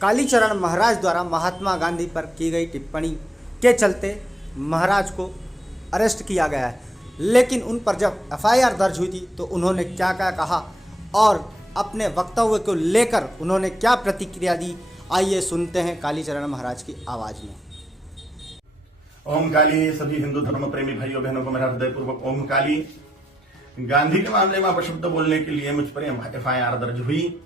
कालीचरण महाराज द्वारा महात्मा गांधी पर की गई टिप्पणी के चलते महाराज को अरेस्ट किया गया है। लेकिन उन पर जब एफआईआर दर्ज हुई थी तो उन्होंने क्या क्या कहा और अपने वक्तव्य को लेकर उन्होंने क्या प्रतिक्रिया दी, आइए सुनते हैं कालीचरण महाराज की आवाज़ में। ओम काली। सभी हिंदू धर्म प्रेमी भाइयों बहनों को मेरा हृदयपूर्वक ओम काली। गांधी के मामले में अपशब्द बोलने के लिए मुझ पर एफआईआर दर्ज हुई,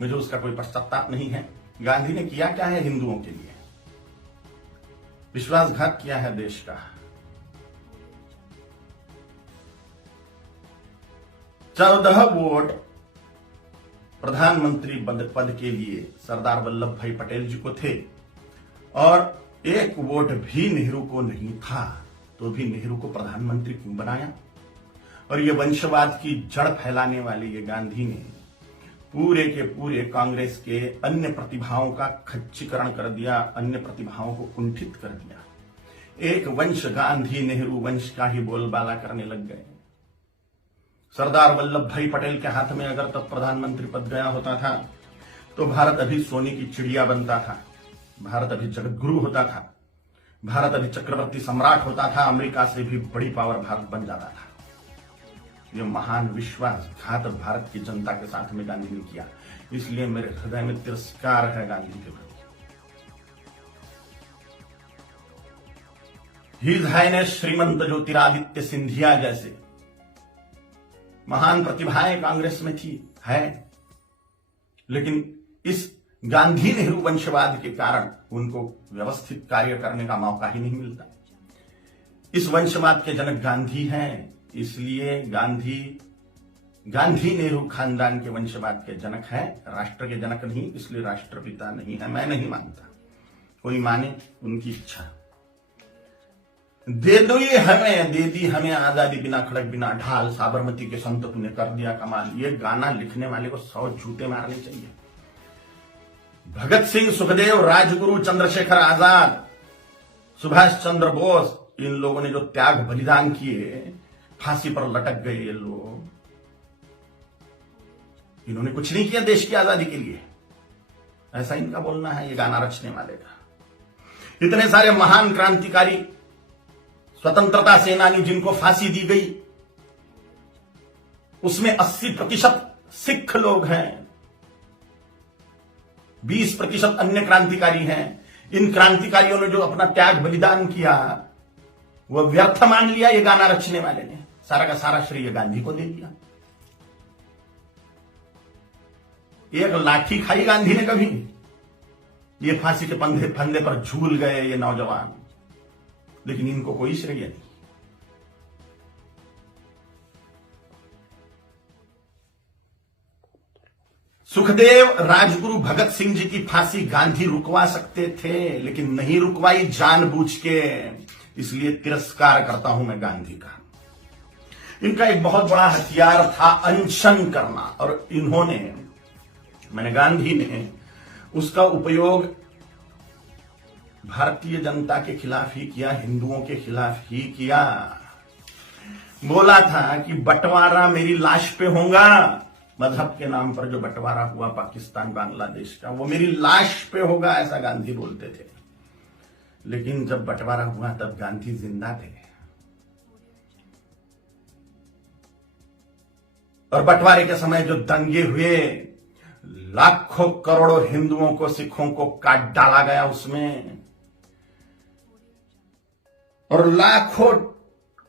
मुझे उसका कोई पश्चाताप नहीं है। गांधी ने किया क्या है हिंदुओं के लिए? विश्वासघात किया है देश का। 14 वोट प्रधानमंत्री पद के लिए सरदार वल्लभ भाई पटेल जी को थे और 1 वोट भी नेहरू को नहीं था, तो भी नेहरू को प्रधानमंत्री क्यों बनाया? और ये वंशवाद की जड़ फैलाने वाले ये गांधी ने पूरे के पूरे कांग्रेस के अन्य प्रतिभाओं का खच्चीकरण कर दिया, अन्य प्रतिभाओं को कुंठित कर दिया। एक वंश गांधी नेहरू वंश का ही बोलबाला करने लग गए। सरदार वल्लभ भाई पटेल के हाथ में अगर तब प्रधानमंत्री पद गया होता था तो भारत अभी सोने की चिड़िया बनता था, भारत अभी जगतगुरु होता था, भारत अभी चक्रवर्ती सम्राट होता था, अमेरिका से भी बड़ी पावर भारत बन जाता था। यह महान विश्वासघात भारत की जनता के साथ में गांधी ने किया, इसलिए मेरे हृदय में तिरस्कार है गांधी के प्रति। हिज हाइनेस श्रीमंत ज्योतिरादित्य सिंधिया जैसे महान प्रतिभाएं कांग्रेस में थी, है, लेकिन इस गांधी नेहरू वंशवाद के कारण उनको व्यवस्थित कार्य करने का मौका ही नहीं मिलता। इस वंशवाद के जनक गांधी हैं, इसलिए गांधी नेहरू खानदान के वंशवाद के जनक हैं, राष्ट्र के जनक नहीं, इसलिए राष्ट्रपिता नहीं है। मैं नहीं मानता, कोई माने उनकी इच्छा। दे दी हमें आजादी, बिना खड़क बिना ढाल, साबरमती के संत तूने कर दिया कमाल। ये गाना लिखने वाले को 100 जूते मारने चाहिए। भगत सिंह, सुखदेव, राजगुरु, चंद्रशेखर आजाद, सुभाष चंद्र बोस, इन लोगों ने जो त्याग बलिदान किए, फांसी पर लटक गए ये लोग, इन्होंने कुछ नहीं किया देश की आजादी के लिए, ऐसा इनका बोलना है ये गाना रचने वाले का। इतने सारे महान क्रांतिकारी, स्वतंत्रता सेनानी जिनको फांसी दी गई, उसमें 80% सिख लोग हैं, 20% अन्य क्रांतिकारी हैं। इन क्रांतिकारियों ने जो अपना त्याग बलिदान किया वो व्यर्थ मान लिया ये गाना रचने वाले ने, सारा का सारा श्रेय गांधी को दे दिया। एक लाठी खाई गांधी ने कभी? ये फांसी के फंदे पर झूल गए ये नौजवान, लेकिन इनको कोई श्रेय नहीं। सुखदेव, राजगुरु, भगत सिंह जी की फांसी गांधी रुकवा सकते थे, लेकिन नहीं रुकवाई जानबूझ के, इसलिए तिरस्कार करता हूं मैं गांधी का। इनका एक बहुत बड़ा हथियार था अनशन करना, और गांधी ने उसका उपयोग भारतीय जनता के खिलाफ ही किया, हिंदुओं के खिलाफ ही किया। बोला था कि बंटवारा मेरी लाश पे होगा, मजहब के नाम पर जो बंटवारा हुआ पाकिस्तान बांग्लादेश का, वो मेरी लाश पे होगा, ऐसा गांधी बोलते थे। लेकिन जब बंटवारा हुआ तब गांधी जिंदा थे, और बंटवारे के समय जो दंगे हुए, लाखों करोड़ों हिंदुओं को, सिखों को काट डाला गया उसमें, और लाखों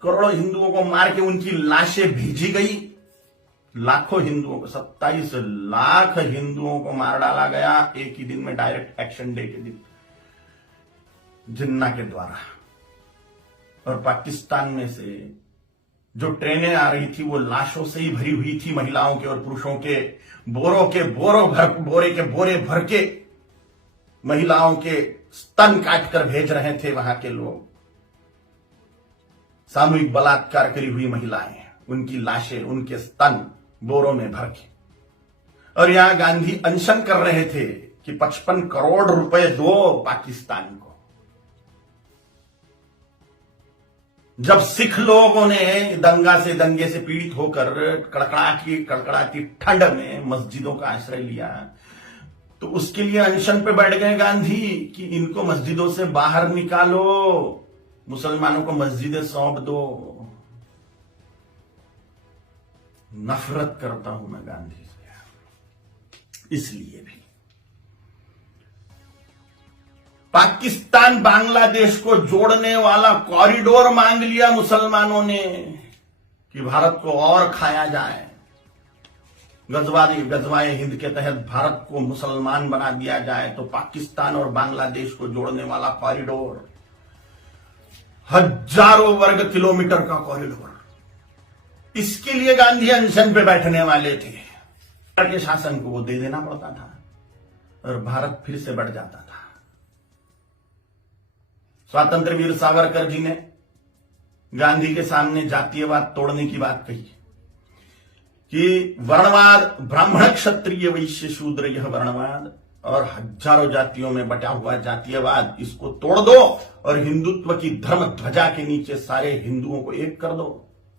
करोड़ों हिंदुओं को मार के उनकी लाशें भेजी गई। लाखों हिंदुओं को, 27 लाख हिंदुओं को मार डाला गया एक ही दिन में, डायरेक्ट एक्शन डे के दिन, जिन्ना के द्वारा। और पाकिस्तान में से जो ट्रेनें आ रही थी वो लाशों से ही भरी हुई थी, महिलाओं के और पुरुषों के, बोरे के बोरे भर के महिलाओं के स्तन काटकर भेज रहे थे वहां के लोग। सामूहिक बलात्कार करी हुई महिलाएं, उनकी लाशें, उनके स्तन बोरों में भर के। और यहां गांधी अनशन कर रहे थे कि 55 करोड़ रुपए दो पाकिस्तान को। जब सिख लोगों ने दंगे से पीड़ित होकर कड़कड़ाती ठंड में मस्जिदों का आश्रय लिया, तो उसके लिए अनशन पे बैठ गए गांधी कि इनको मस्जिदों से बाहर निकालो, मुसलमानों को मस्जिदें सौंप दो। नफरत करता हूं मैं गांधी से। इसलिए भी पाकिस्तान बांग्लादेश को जोड़ने वाला कॉरिडोर मांग लिया मुसलमानों ने कि भारत को और खाया जाए। गजवाए हिंद के तहत भारत को मुसलमान बना दिया जाए, तो पाकिस्तान और बांग्लादेश को जोड़ने वाला कॉरिडोर, हजारों वर्ग किलोमीटर का कॉरिडोर, इसके लिए गांधी अनशन पे बैठने वाले थे। के शासन को वो दे देना पड़ता था और भारत फिर से बढ़ जाता था। स्वतंत्र वीर सावरकर जी ने गांधी के सामने जातीयवाद तोड़ने की बात कही कि वर्णवाद, ब्राह्मण क्षत्रिय वैश्य शूद्र, यह वर्णवाद और हजारों जातियों में बटा हुआ जातीयवाद, इसको तोड़ दो और हिंदुत्व की धर्म ध्वजा के नीचे सारे हिंदुओं को एक कर दो।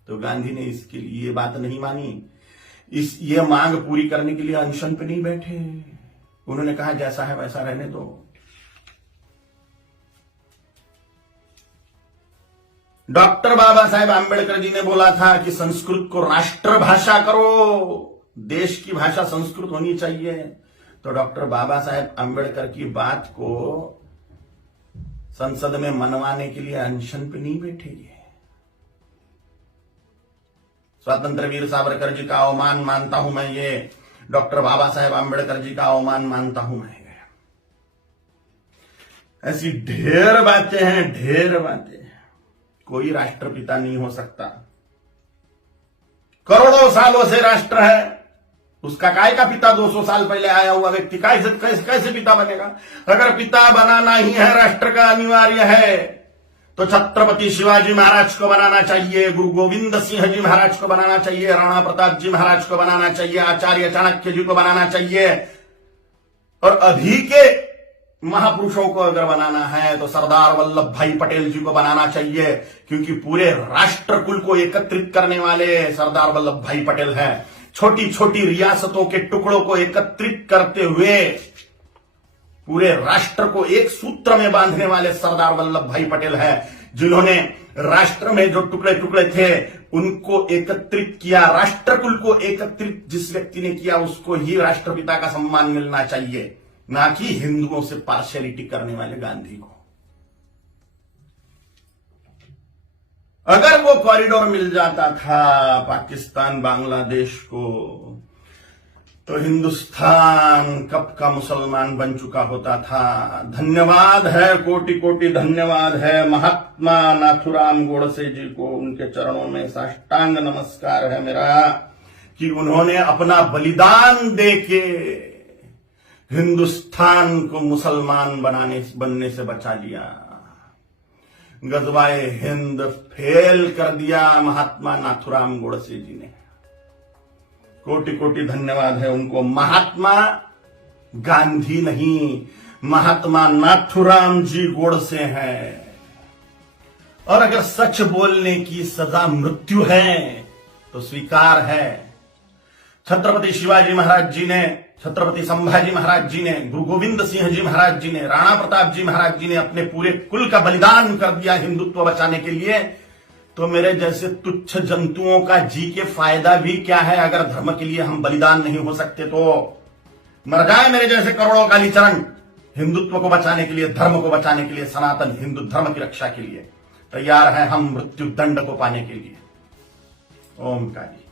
तो गांधी ने इसके लिए ये बात नहीं मानी। ये मांग पूरी करने के लिए अनशन पे नहीं बैठे। उन्होंने कहा जैसा है वैसा रहने दो। डॉक्टर बाबा साहेब आंबेडकर जी ने बोला था कि संस्कृत को राष्ट्रभाषा करो, देश की भाषा संस्कृत होनी चाहिए। तो डॉक्टर बाबा साहेब आंबेडकर की बात को संसद में मनवाने के लिए अनशन पे नहीं बैठेंगे। स्वतंत्र वीर सावरकर जी का अवमान मानता हूं मैं, ये डॉक्टर बाबा साहेब आंबेडकर जी का अवमान मानता हूं मैं। ऐसी ढेर बातें हैं, ढेर बातें। कोई राष्ट्रपिता नहीं हो सकता। करोड़ों सालों से राष्ट्र है, उसका काय का पिता 200 साल पहले आया हुआ व्यक्ति कैसे पिता बनेगा? अगर पिता बनाना ही है, राष्ट्र का अनिवार्य है, तो छत्रपति शिवाजी महाराज को बनाना चाहिए, गुरु गोविंद सिंह जी महाराज को बनाना चाहिए, राणा प्रताप जी महाराज को बनाना चाहिए, आचार्य चाणक्य जी को बनाना चाहिए, और अभी के महापुरुषों को अगर बनाना है तो सरदार वल्लभ भाई पटेल जी को बनाना चाहिए, क्योंकि पूरे राष्ट्र कुल को एकत्रित करने वाले सरदार वल्लभ भाई पटेल हैं। छोटी छोटी रियासतों के टुकड़ों को एकत्रित करते हुए पूरे राष्ट्र को एक सूत्र में बांधने वाले सरदार वल्लभ भाई पटेल हैं, जिन्होंने राष्ट्र में जो टुकड़े टुकड़े थे उनको एकत्रित किया। राष्ट्र कुल को एकत्रित जिस व्यक्ति ने किया उसको ही राष्ट्रपिता का सम्मान मिलना चाहिए, ना कि हिंदुओं से पार्शियलिटी करने वाले गांधी को। अगर वो कॉरिडोर मिल जाता था पाकिस्तान बांग्लादेश को, तो हिंदुस्तान कब का मुसलमान बन चुका होता था। धन्यवाद है, कोटि कोटि धन्यवाद है महात्मा नाथुराम गोडसे जी को, उनके चरणों में साष्टांग नमस्कार है मेरा कि उन्होंने अपना बलिदान देके हिंदुस्तान को मुसलमान बनने से बचा लिया। गजवाए हिंद फेल कर दिया महात्मा नाथुराम गोडसे जी ने। कोटि कोटि धन्यवाद है उनको। महात्मा गांधी नहीं, महात्मा नाथुराम जी गोडसे हैं। और अगर सच बोलने की सजा मृत्यु है तो स्वीकार है। छत्रपति शिवाजी महाराज जी ने, छत्रपति संभाजी महाराज जी ने, गुरु गोविंद सिंह जी महाराज जी ने, राणा प्रताप जी महाराज जी ने अपने पूरे कुल का बलिदान कर दिया हिंदुत्व बचाने के लिए। तो मेरे जैसे तुच्छ जंतुओं का जी के फायदा भी क्या है? अगर धर्म के लिए हम बलिदान नहीं हो सकते तो मर जाए मेरे जैसे करोड़ों कालीचरण। हिंदुत्व को बचाने के लिए, धर्म को बचाने के लिए, सनातन हिंदू धर्म की रक्षा के लिए तैयार है हम मृत्यु दंड को पाने के लिए। ओम काली।